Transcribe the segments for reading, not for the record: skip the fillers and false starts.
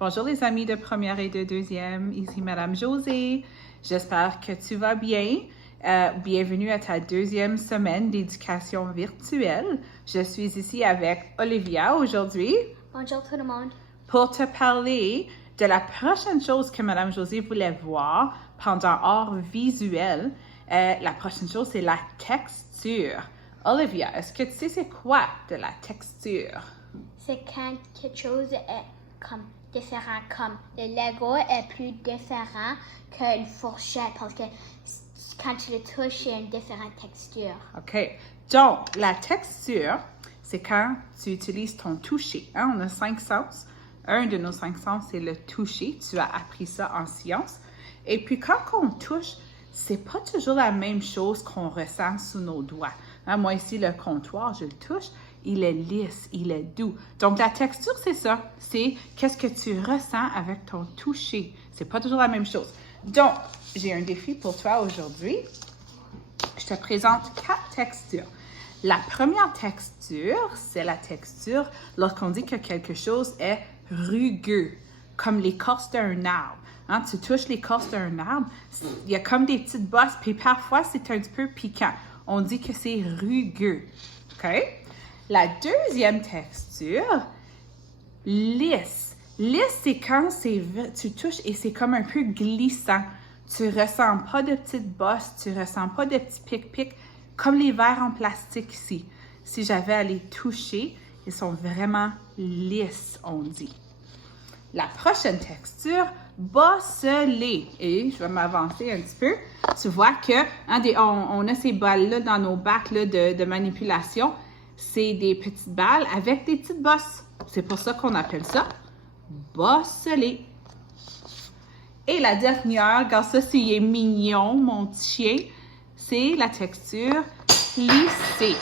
Bonjour les amis de première et de deuxième, ici Madame Josée. J'espère que tu vas bien. Bienvenue à ta deuxième semaine d'éducation virtuelle. Je suis ici avec Olivia aujourd'hui. Bonjour tout le monde. Pour te parler de la prochaine chose que Madame Josée voulait voir pendant art visuel. La prochaine chose, c'est la texture. Olivia, est-ce que tu sais c'est quoi de la texture? C'est quand quelque chose est comme différent, comme le Lego est plus différent qu'une fourchette parce que quand tu le touches, il y a une différente texture. OK. Donc, la texture, c'est quand tu utilises ton toucher. Hein? On a 5 sens. Un de nos 5 sens, c'est le toucher. Tu as appris ça en sciences. Et puis, quand on touche, c'est pas toujours la même chose qu'on ressent sous nos doigts. Hein? Moi, ici, le comptoir, je le touche. Il est lisse, il est doux. Donc, la texture, c'est ça. C'est qu'est-ce que tu ressens avec ton toucher. C'est pas toujours la même chose. Donc, j'ai un défi pour toi aujourd'hui. Je te présente 4 textures. La première texture, c'est la texture lorsqu'on dit que quelque chose est rugueux, comme l'écorce d'un arbre. Hein, tu touches l'écorce d'un arbre, il y a comme des petites bosses, puis parfois, c'est un petit peu piquant. On dit que c'est rugueux. OK? La deuxième texture, lisse. Lisse, c'est quand tu touches et c'est comme un peu glissant. Tu ressens pas de petites bosses, tu ressens pas de petits pics-pics, comme les verres en plastique ici. Si j'avais à les toucher, ils sont vraiment lisses, on dit. La prochaine texture, bosselée. Et je vais m'avancer un petit peu. Tu vois que on a ces balles-là dans nos bacs là, de manipulation. C'est des petites balles avec des petites bosses. C'est pour ça qu'on appelle ça bosselé. Et la dernière, regarde ça, c'est mignon, mon petit chien. C'est la texture plissée.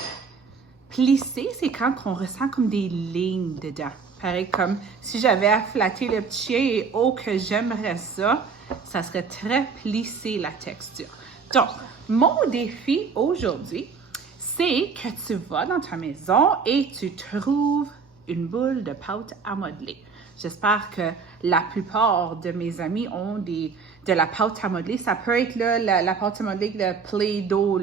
Plissée, c'est quand on ressent comme des lignes dedans. Pareil comme si j'avais à flatter le petit chien et oh que j'aimerais ça, ça serait très plissé la texture. Donc, mon défi aujourd'hui, c'est que tu vas dans ta maison et tu trouves une boule de pâte à modeler. J'espère que la plupart de mes amis ont de la pâte à modeler. Ça peut être là, la pâte à modeler, le Play-Doh,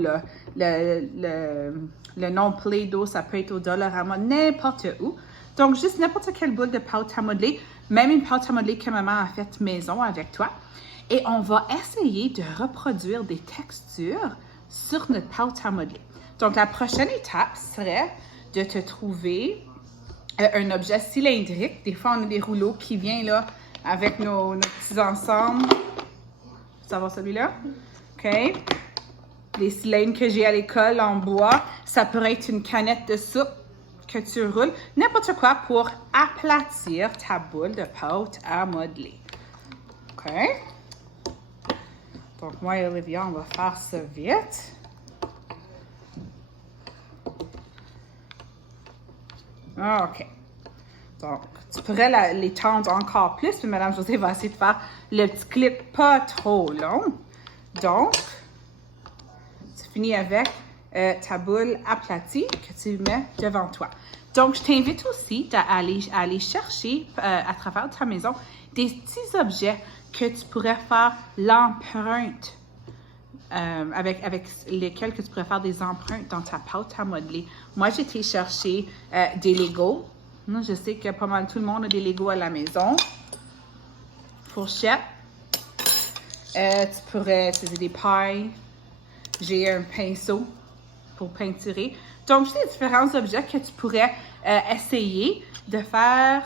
le nom Play-Doh, ça peut être au Dollarama, n'importe où. Donc, juste n'importe quelle boule de pâte à modeler, même une pâte à modeler que maman a faite maison avec toi. Et on va essayer de reproduire des textures sur notre pâte à modeler. Donc, la prochaine étape serait de te trouver un objet cylindrique. Des fois, on a des rouleaux qui viennent là avec nos petits ensembles. Ça va celui-là? OK. Les cylindres que j'ai à l'école en bois. Ça pourrait être une canette de soupe que tu roules. N'importe quoi pour aplatir ta boule de pâte à modeler. OK. Donc, moi et Olivia, on va faire ça vite. OK. Donc, tu pourrais l'étendre encore plus, puis Mme Josée va essayer de faire le petit clip pas trop long. Donc, tu finis avec ta boule aplatie que tu mets devant toi. Donc, je t'invite aussi à aller chercher à travers ta maison des petits objets que tu pourrais faire l'empreinte. Avec lesquels que tu pourrais faire des empreintes dans ta pâte à modeler. Moi, j'ai été chercher des Legos. Je sais que pas mal tout le monde a des Legos à la maison. Fourchette. Tu pourrais utiliser des pailles. J'ai un pinceau pour peinturer. Donc, j'ai différents objets que tu pourrais essayer de faire,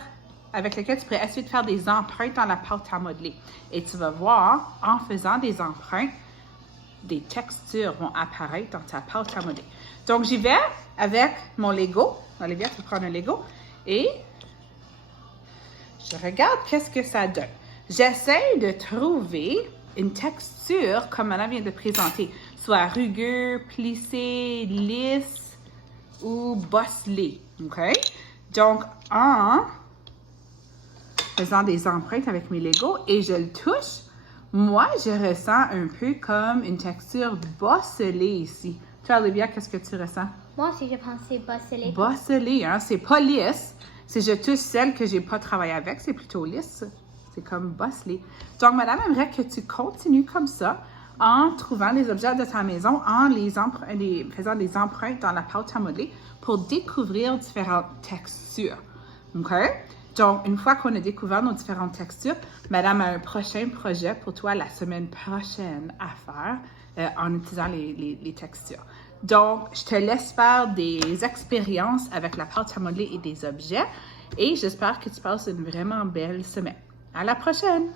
avec lesquels tu pourrais essayer de faire des empreintes dans la pâte à modeler. Et tu vas voir, en faisant des empreintes, des textures vont apparaître dans ta pâte à modeler. Donc, j'y vais avec mon Lego. Olivia, tu prends un Lego et je regarde qu'est-ce que ça donne. J'essaie de trouver une texture comme Madame vient de présenter, soit rugueux, plissé, lisse ou bosselé. OK? Donc, en faisant des empreintes avec mes Legos et je le touche, moi, je ressens un peu comme une texture bosselée ici. Toi, Olivia, qu'est-ce que tu ressens? Moi aussi, je pensais bosseler. Bosseler, hein? C'est pas lisse. C'est juste celle que j'ai pas travaillé avec, c'est plutôt lisse. C'est comme bosseler. Donc, madame aimerait que tu continues comme ça en trouvant les objets de ta maison, en faisant des empreintes dans la pâte à modeler pour découvrir différentes textures. OK? Donc, une fois qu'on a découvert nos différentes textures, madame a un prochain projet pour toi la semaine prochaine à faire en utilisant les textures. Donc, je te laisse faire des expériences avec la pâte à modeler et des objets et j'espère que tu passes une vraiment belle semaine. À la prochaine!